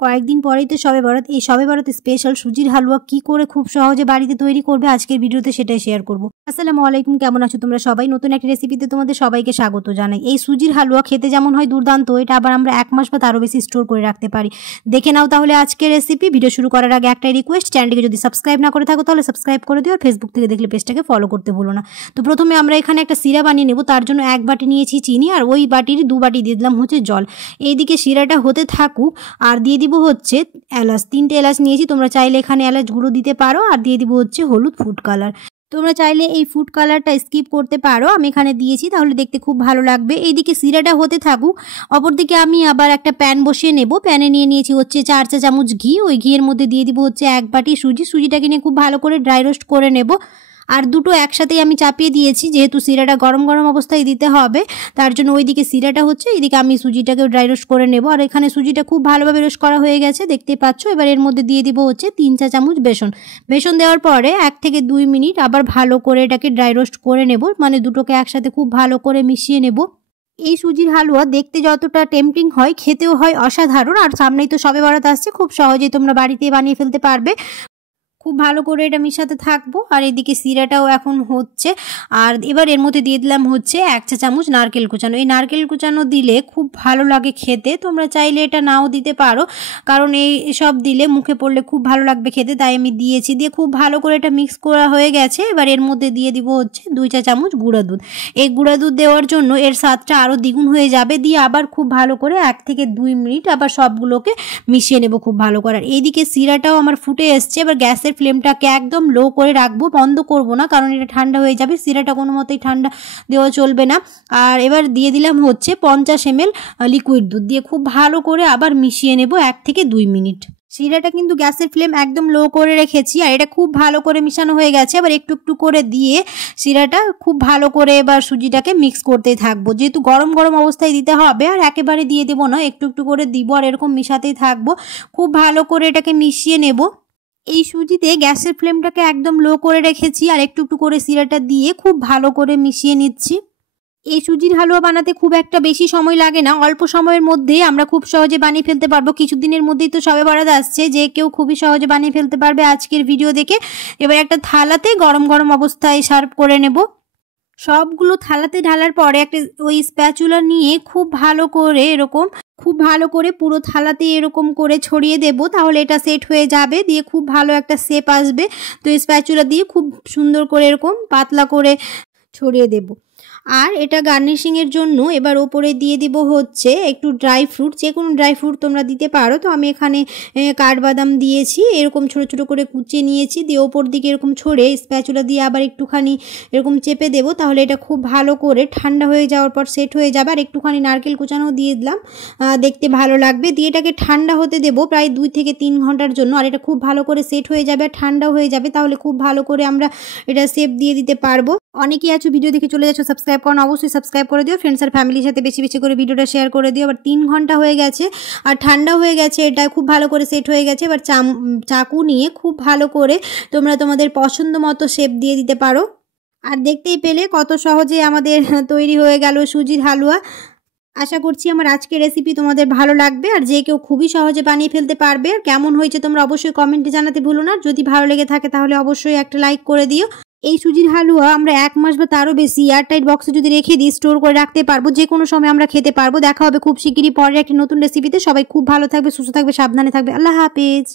কয়েকদিন পরেই তো শবে বরাত। এই শবে বরাতে স্পেশাল সুজির হালুয়া কি করে খুব সহজে বাড়িতে তৈরি করবে আজকের ভিডিওতে সেটাই শেয়ার করব। আসসালামু আলাইকুম, কেমন আছো তোমরা সবাই? নতুন একটা রেসিপিতে তোমাদের সবাইকে স্বাগত জানাই। এই সুজির হালুয়া খেতে যেমন হয় দুর্দান্ত, এটা আবার আমরা 1 মাস বা তারও বেশি স্টোর করে রাখতে পারি। দেখে নাও তাহলে আজকের রেসিপি। ভিডিও শুরু করার আগে একটাই রিকোয়েস্ট, চ্যানেলটিকে যদি সাবস্ক্রাইব না করে থাকো তাহলে সাবস্ক্রাইব করে দিও, আর ফেসবুক থেকে দেখলে পেজটাকে ফলো করতে ভুলো না। তো প্রথমে আমরা এখানে একটা সিরা বানিয়ে নেব। তার জন্য 1 বাটি নিয়েছি চিনি, আর ওই বাটির 2 বাটি দিয়ে দিলাম হচ্ছে জল। এইদিকে সিরাটা হতে থাকুক, আর দিয়ে দিব হচ্ছে এলাচ। 3টে এলাচ নিয়েছি, তোমরা চাইলে এখানে এলাচ গুঁড়ো দিতে পারো। আর দিয়ে দিব হচ্ছে হলুদ ফুড কালার। তোমরা চাইলে এই ফুড কালারটা স্কিপ করতে পারো, আমি এখানে দিয়েছি, তাহলে দেখতে খুব ভালো লাগবে। এইদিকে সিরাটা হতে থাকুক, অপরদিকে আমি আবার একটা প্যান বসিয়ে নেব। প্যানে নিয়ে নিয়েছি হচ্ছে 4 চা চামচ ঘি। ওই ঘিয়ের মধ্যে দিয়ে দিব হচ্ছে 1 বাটি সুজি। সুজিটাকে নিয়ে খুব ভালো করে ড্রাই রোস্ট করে নেব। আর দুটো একসাথেই আমি চাপিয়ে দিয়েছি, যেহেতু সিরাটা গরম গরম অবস্থায় দিতে হবে, তার জন্য ওইদিকে সিরাটা হচ্ছে, এইদিকে আমি সুজিটাকেও ড্রাই রোস্ট করে নেব। আর এখানে সুজিটা খুব ভালোভাবে রোস্ট করা হয়ে গেছে, দেখতেই পাচ্ছ। এবার এর মধ্যে দিয়ে দিব হচ্ছে 3 চা চামচ বেসন। বেসন দেওয়ার পরে 1 থেকে 2 মিনিট আবার ভালো করে এটাকে ড্রাই রোস্ট করে নেব, মানে দুটোকে একসাথে খুব ভালো করে মিশিয়ে নেব। এই সুজির হালুয়া দেখতে যতটা টেম্পটিং হয়, খেতেও হয় অসাধারণ। আর সামনেই তো শবে বরাত আসছে, খুব সহজেই তোমরা বাড়িতে বানিয়ে ফেলতে পারবে। খুব ভালো করে এটা মিশাতে থাকবো। আর এদিকে সিরাটাও এখন হচ্ছে। আর এবার এর মধ্যে দিয়ে দিলাম হচ্ছে 1 চা চামচ নারকেল কুচানো। এই নারকেল কুচানো দিলে খুব ভালো লাগে খেতে। তোমরা চাইলে এটা নাও দিতে পারো, কারণ এই সব দিলে মুখে পড়লে খুব ভালো লাগবে খেতে, তাই আমি দিয়েছি। দিয়ে খুব ভালো করে এটা মিক্স করা হয়ে গেছে। এবার এর মধ্যে দিয়ে দিব হচ্ছে 2 চা চামচ গুঁড়া দুধ। এই গুঁড়া দুধ দেওয়ার জন্য এর স্বাদটা আরও দ্বিগুণ হয়ে যাবে। দিয়ে আবার খুব ভালো করে 1 থেকে 2 মিনিট আবার সবগুলোকে মিশিয়ে নেব খুব ভালো করে। আর এইদিকে সিরাটাও আমার ফুটে এসছে। এবার গ্যাসের ফ্লেমটাকে একদম লো করে রাখবো, বন্ধ করব না, কারণ এটা ঠান্ডা হয়ে যাবে। সিরাটা কোনো মতেই ঠান্ডা দেওয়া চলবে না। আর এবার দিয়ে দিলাম হচ্ছে 50 ml লিকুইড দুধ। দিয়ে খুব ভালো করে আবার মিশিয়ে নেব 1 থেকে 2 মিনিট। সিরাটা কিন্তু গ্যাসের ফ্লেম একদম লো করে রেখেছি, আর এটা খুব ভালো করে মিশানো হয়ে গেছে। এবার একটু একটু করে দিয়ে সিরাটা খুব ভালো করে এবার সুজিটাকে মিক্স করতেই থাকবো, যেহেতু গরম গরম অবস্থায় দিতে হবে। আর একেবারে দিয়ে দেবো না, একটু একটু করে দিব, আর এরকম মিশাতেই থাকবো। খুব ভালো করে এটাকে মিশিয়ে নেব। এই সুজিতে গ্যাসের ফ্লেমটাকে একদম লো করে রেখেছি, আর একটু একটু করে সিরাটা দিয়ে খুব ভালো করে মিশিয়ে নিচ্ছি। এই সুজির হালুয়া বানাতে খুব একটা বেশি সময় লাগে না, অল্প সময়ের মধ্যেই আমরা খুব সহজে বানিয়ে ফেলতে পারবো। কিছুদিনের মধ্যেই তো শবে বরাত আসছে, যে কেউ খুবই সহজে বানিয়ে ফেলতে পারবে আজকের ভিডিও দেখে। এবার একটা থালাতে গরম গরম অবস্থায় সার্ভ করে নেব। সবগুলো থালাতে ঢালার পরে একটা ওই স্প্যাচুলা নিয়ে খুব ভালো করে পুরো থালাতে এরকম করে ছড়িয়ে দেব, তাহলে এটা সেট হয়ে যাবে। দিয়ে খুব ভালো একটা শেপ আসবে। তো এই স্প্যাচুলা দিয়ে খুব সুন্দর করে এরকম পাতলা করে ছড়িয়ে দেব। আর এটা গার্নিশিংয়ের জন্য এবার ওপরে দিয়ে দিব হচ্ছে একটু ড্রাই ফ্রুট। যে কোনো ড্রাই ফ্রুট তোমরা দিতে পারো। তো আমি এখানে কাঠবাদাম দিয়েছি, এরকম ছোটো ছোটো করে কুচিয়ে নিয়েছি। দিয়ে ওপর দিকে এরকম ছড়ে স্প্যাচুলা দিয়ে আবার একটুখানি এরকম চেপে দেবো, তাহলে এটা খুব ভালো করে ঠান্ডা হয়ে যাওয়ার পর সেট হয়ে যাবে। আর একটুখানি নারকেল কুচানো দিয়ে দিলাম, দেখতে ভালো লাগবে। দিয়ে এটাকে ঠান্ডা হতে দেবো প্রায় 2 থেকে 3 ঘন্টার জন্য। আর এটা খুব ভালো করে সেট হয়ে যাবে, আর ঠান্ডাও হয়ে যাবে, তাহলে খুব ভালো করে আমরা এটা শেপ দিয়ে দিতে পারবো। অনেকেই আছো ভিডিও দেখে চলে যাচ্ছ, সাবস্ক্রাইব করো না, অবশ্যই সাবস্ক্রাইব করে দিও। ফ্রেন্ডস আর ফ্যামিলির সাথে বেশি বেশি করে ভিডিওটা শেয়ার করে দিও। আবার 3 ঘন্টা হয়ে গেছে আর ঠান্ডা হয়ে গেছে, এটা খুব ভালো করে সেট হয়ে গেছে। এবার চাকু নিয়ে খুব ভালো করে তোমরা তোমাদের পছন্দ মতো শেপ দিয়ে দিতে পারো। আর দেখতেই পেলে কত সহজে আমাদের তৈরি হয়ে গেল সুজির হালুয়া। আশা করছি আমার আজকের রেসিপি তোমাদের ভালো লাগবে, আর যে কেউ খুবই সহজে বানিয়ে ফেলতে পারবে। আর কেমন হয়েছে তোমরা অবশ্যই কমেন্টে জানাতে ভুলো না। যদি ভালো লেগে থাকে তাহলে অবশ্যই একটা লাইক করে দিও। এই সুজির হালুয়া আমরা 1 মাস বা তারও বেশি এয়ারটাইট বক্সে যদি রেখে দিই, স্টোর করে রাখতে পারবো, যে কোনো সময় আমরা খেতে পারবো। দেখা হবে খুব শিগগিরই পরের একটি নতুন রেসিপিতে। সবাই খুব ভালো থাকবে, সুস্থ থাকবে, সাবধানে থাকবে। আল্লাহ হাফেজ।